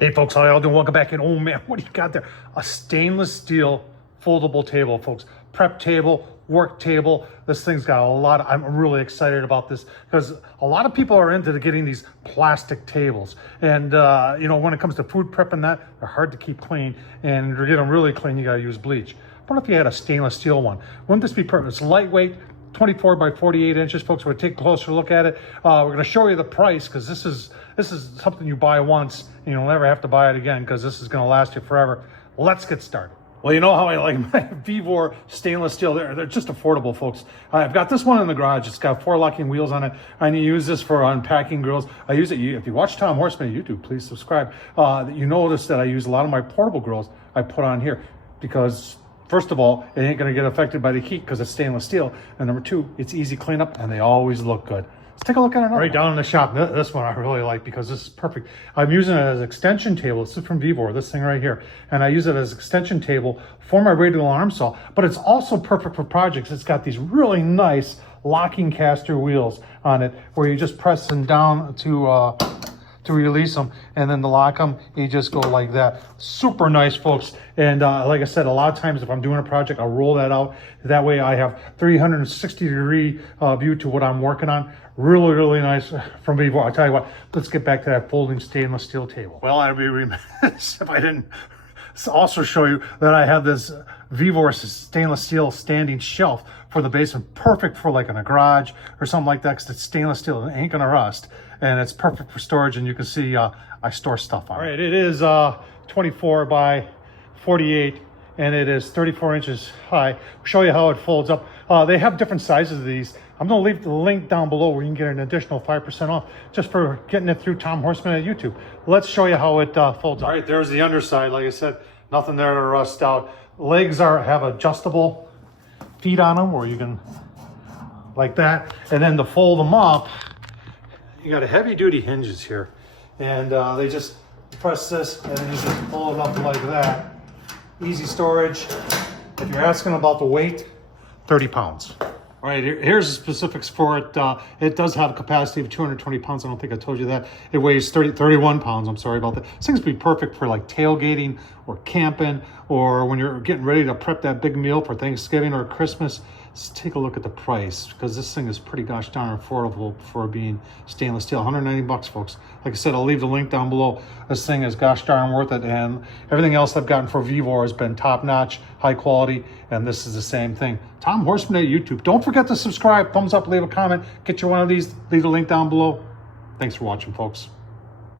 Hey folks, how y'all doing? Welcome back in. Oh man, what do you got there? A stainless steel foldable table, folks. Prep table, work table. This thing's got a lot. I'm really excited about this because a lot of people are into getting these plastic tables. And you know, when it comes to food prep and that, they're hard to keep clean. And to get them really clean, you gotta use bleach. I wonder if you had a stainless steel one. Wouldn't this be perfect? It's lightweight, 24 by 48 inches, folks. We'll take a closer look at it. We're going to show you the price because this is something you buy once and you'll never have to buy it again because this is going to last you forever. Let's get started. Well, you know how I like my VEVOR stainless steel. They're just affordable, folks. I've got this one in the garage. It's got 4 locking wheels on it. I use this for unpacking grills. I use it. If you watch Tom Horsman on YouTube, please subscribe. You notice that I use a lot of my portable grills I put on here because first of all, it ain't gonna get affected by the heat because it's stainless steel. And number 2, it's easy cleanup and they always look good. Let's take a look at it right down in the shop. This one I really like because this is perfect. I'm using it as an extension table. This is from VEVOR, this thing right here. And I use it as an extension table for my radial arm saw, but it's also perfect for projects. It's got these really nice locking caster wheels on it where you just press them down to release them, and then to lock them, you just go like that. Super nice, folks. And like I said, a lot of times if I'm doing a project, I'll roll that out. That way I have 360-degree view to what I'm working on. Really, really nice from VEVOR. I'll tell you what, let's get back to that folding stainless steel table. Well, I'd be remiss if I didn't also show you that I have this VEVOR stainless steel standing shelf for the basement. Perfect for like in a garage or something like that because it's stainless steel. It ain't gonna rust. And it's perfect for storage, and you can see I store stuff on it. All right, it is 24 by 48, and it is 34 inches high. I'll show you how it folds up. They have different sizes of these. I'm gonna leave the link down below where you can get an additional 5% off just for getting it through Tom Horsman at YouTube. Let's show you how it folds up. All right, there's the underside. Like I said, nothing there to rust out. Legs have adjustable feet on them, where you can, like that. And then to fold them up, you got a heavy duty hinges here, and they just press this and then you just pull it up like that. Easy storage. If you're asking about the weight, 30 pounds. All right, here's the specifics for it. It does have a capacity of 220 pounds. I don't think I told you that. It weighs 31 pounds. I'm sorry about that. This thing's be perfect for like tailgating or camping, or when you're getting ready to prep that big meal for Thanksgiving or Christmas. Let's take a look at the price because this thing is pretty gosh darn affordable for being stainless steel. 190 bucks, folks. Like I said, I'll leave the link down below. This thing is gosh darn worth it, and everything else I've gotten for VEVOR has been top notch, high quality, and this is the same thing. Tom Horsman at YouTube. Don't forget to subscribe, thumbs up, leave a comment, get you one of these, leave the link down below. Thanks for watching, folks.